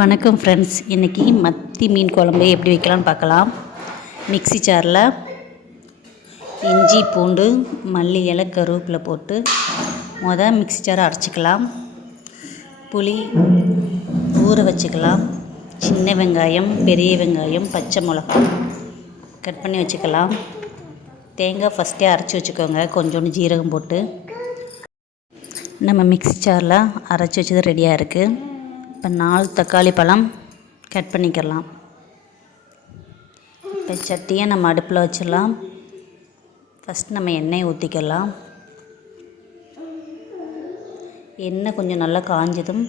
வணக்கம் ஃப்ரெண்ட்ஸ், இன்றைக்கி மத்தி மீன் குழம்பு எப்படி வைக்கலான்னு பார்க்கலாம். மிக்ஸி ஜாரில் இஞ்சி பூண்டு மல்லி இலை கருவேப்பிலை போட்டு மிக்ஸி ஜாரை அரைச்சிக்கலாம். புளி ஊற வச்சுக்கலாம். சின்ன வெங்காயம் பெரிய வெங்காயம் பச்சை மிளகாய் கட் பண்ணி வச்சுக்கலாம். தேங்காய் ஃபஸ்ட்டே அரைச்சி வச்சுக்கோங்க, கொஞ்சோண்டு ஜீரகம் போட்டு. நம்ம மிக்ஸி ஜாரில் அரைச்சி வச்சது ரெடியாக இருக்குது. இப்போ 4 தக்காளி பழம் கட் பண்ணிக்கலாம். இப்போ சட்டியை நம்ம அடுப்பில் வச்சிடலாம். ஃபஸ்ட் நம்ம எண்ணெயை ஊற்றிக்கலாம். எண்ணெய் கொஞ்சம் நல்லா காஞ்சதும்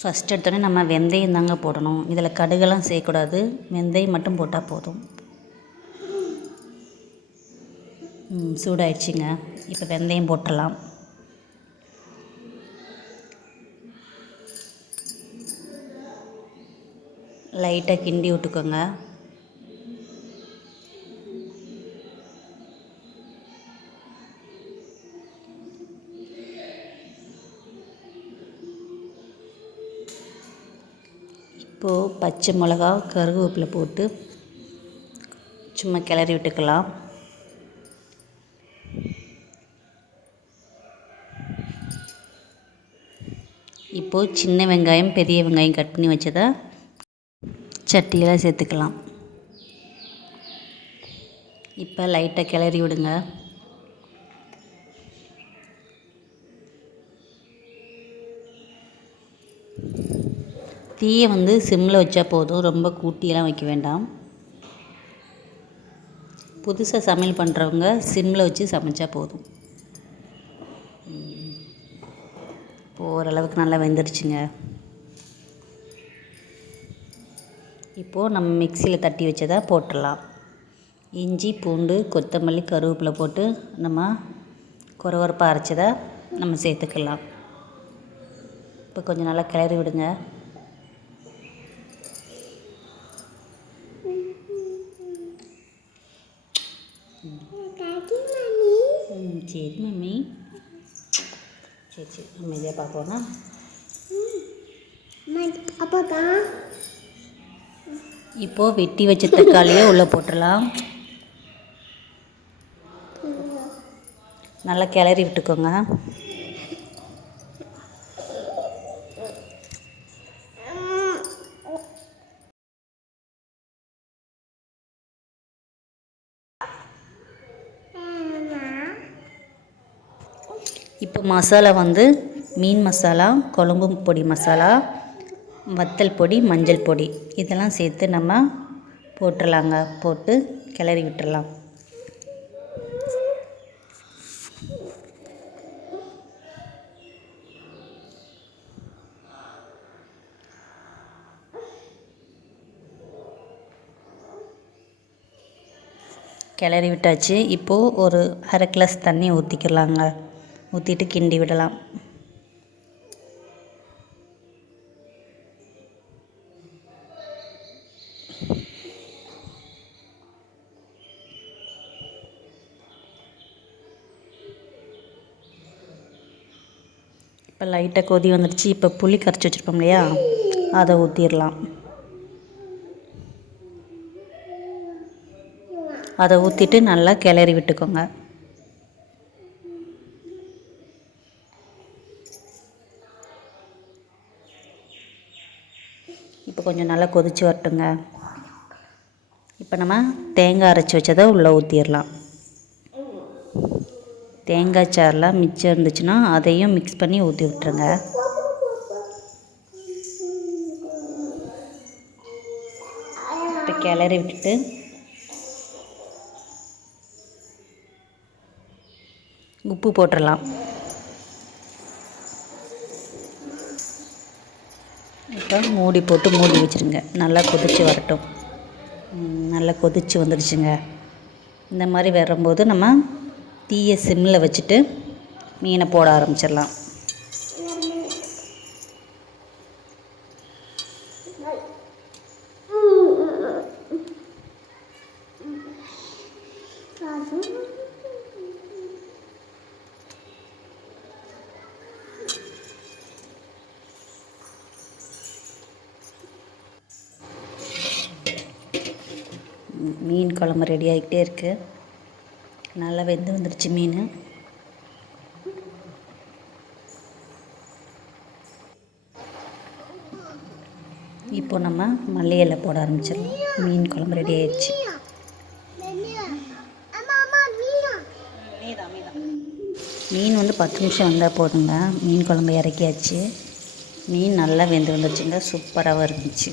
ஃபஸ்ட் எடுத்தோடனே நம்ம வெந்தயம் தாங்க போடணும். இதில் கடுகெல்லாம் சேர்க்கக்கூடாது, வெந்தயம் மட்டும் போட்டால் போதும். சூடாயிடுச்சுங்க. இப்போ வெந்தயம் போட்டுடலாம். லைட்டாக கிண்டி விட்டுக்கோங்க. இப்போது பச்சை மிளகா கருவேப்பிலை போட்டு சும்மா கிளறி விட்டுக்கலாம். இப்போது சின்ன வெங்காயம் பெரிய வெங்காயம் கட் பண்ணி வச்சதை சட்டியில் சேர்த்துக்கலாம். இப்போ லைட்டாக கிளறி விடுங்க. தீயை சிம்மில் வச்சா போதும், ரொம்ப கூட்டியெல்லாம் வைக்க வேண்டாம். புதுசாக சமையல் பண்ணுறவங்க சிம்மில் வச்சு சமைச்சா போதும். இப்போது ஓரளவுக்கு நல்லா வெந்துருச்சுங்க. இப்போது நம்ம மிக்சியில் தட்டி வச்சதை போட்டுடலாம். இஞ்சி பூண்டு கொத்தமல்லி கருவேப்பிலை போட்டு நம்ம கொரகொரப்பாக அரைச்சதை நம்ம சேர்த்துக்கலாம். இப்போ கொஞ்சம் நல்லா கிளறி விடுங்க. சரி மம்மி, சரி அமைதியாக பார்ப்போம்னா. இப்போது வெட்டி வச்ச தக்காளியை உள்ளே போட்டுடலாம். நல்லா கிளறி விட்டுக்கோங்க. இப்போ மசாலா மீன் மசாலா, குழம்பு பொடி மசாலா, வத்தல் பொடி, மஞ்சள் பொடி இதெல்லாம் சேர்த்து நம்ம போட்டுடலாங்க. போட்டு கிளறி விட்டுடலாம். கிளறி விட்டாச்சு. இப்போது ஒரு அரை கிளாஸ் தண்ணி ஊற்றிக்கலாங்க. ஊற்றிட்டு கிண்டி விடலாம். இப்போ லைட்டாக கொதி வந்துடுச்சு. இப்போ புளி கரைச்சி வச்சுருப்போம் இல்லையா, அதை ஊற்றிடலாம். அதை ஊற்றிட்டு நல்லா கிளறி விட்டுக்கோங்க. இப்போ கொஞ்சம் நல்லா கொதித்து வரட்டுங்க. இப்போ நம்ம தேங்காய் அரைச்சி வச்சதை உள்ளே ஊற்றிடலாம். தேங்காய் சாறில் மிச்சம் இருந்துச்சுன்னா அதையும் மிக்ஸ் பண்ணி ஊற்றி விட்டுருங்க. இப்போ கிளறி விட்டுட்டு உப்பு போட்டுடலாம். இப்போ மூடி போட்டு மூடி வச்சுருங்க. நல்லா கொதித்து வரட்டும். நல்லா கொதித்து வந்துடுச்சுங்க. இந்த மாதிரி வரும்போது நம்ம தீயை சிம்மில் வச்சுட்டு மீனை போட ஆரம்பிச்சிடலாம். மீன் குழம்பு ரெடி ஆகிக்கிட்டே இருக்குது. நல்லா வெந்து வந்துடுச்சு மீன். இப்போ நம்ம மல்லி இலை போட ஆரம்பிச்சிடலாம். மீன் குழம்பு ரெடி ஆயிடுச்சு. மீன் வந்து 10 நிமிஷம் வந்தால் போதுங்க. மீன் குழம்பு இறக்கியாச்சு. மீன் நல்லா வெந்து வந்துடுச்சுங்க. சூப்பராகவும் இருந்துச்சு.